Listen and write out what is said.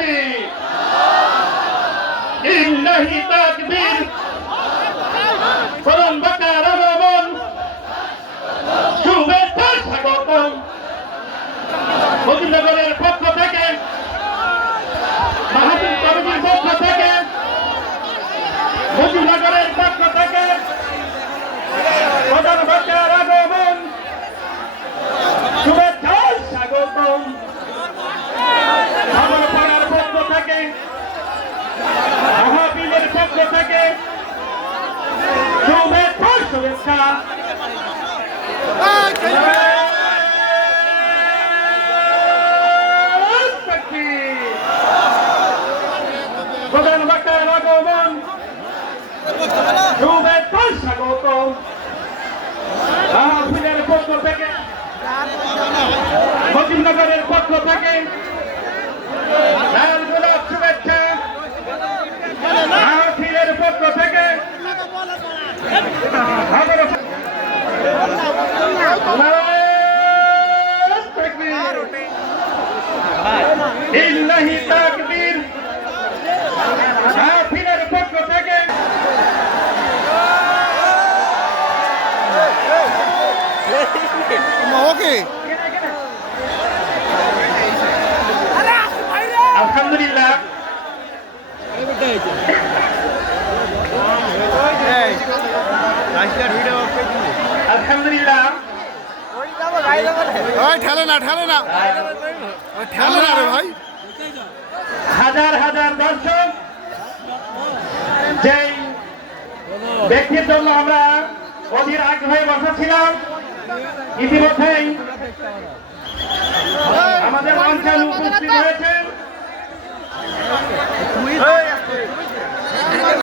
তাকবীর ইল্লাহি তাকবীর করম বাকার আগমন শুভেচ্ছা স্বাগতম মদিনগরের পক্ষ থেকে মাহাবীর কমিটির পক্ষ থেকে মদিনগরের পক্ষ থেকে প্রধান বাকার আগমন শুভেচ্ছা স্বাগতম আমার পাড়ার পক্ষ থেকে মহাবীরের পক্ষ থেকে শুভেচ্ছা শুভেচ্ছা প্রধান বাক্তার আগমন শুভেচ্ছা স্বাগত মহাবীরের পক্ষ থেকে মজিমনগরের পক্ষ থেকে লাল গোলাপ শুভেচ্ছা মাহফিলের পক্ষ থেকে আবারও নারায়ণ তাকবীর। ইল্লাহি তাকবীর। মাহফিলের পক্ষ থেকে ওকে আলহামদুলিল্লাহ। আলহামদুলিল্লাহ। ওই ঠেলে না ঠেলে না। ঠেলে না রে ভাই। যেই ব্যক্তির জন্য আমরা অধীর আগ্রহে বসেছিলাম ইতিমধ্যেই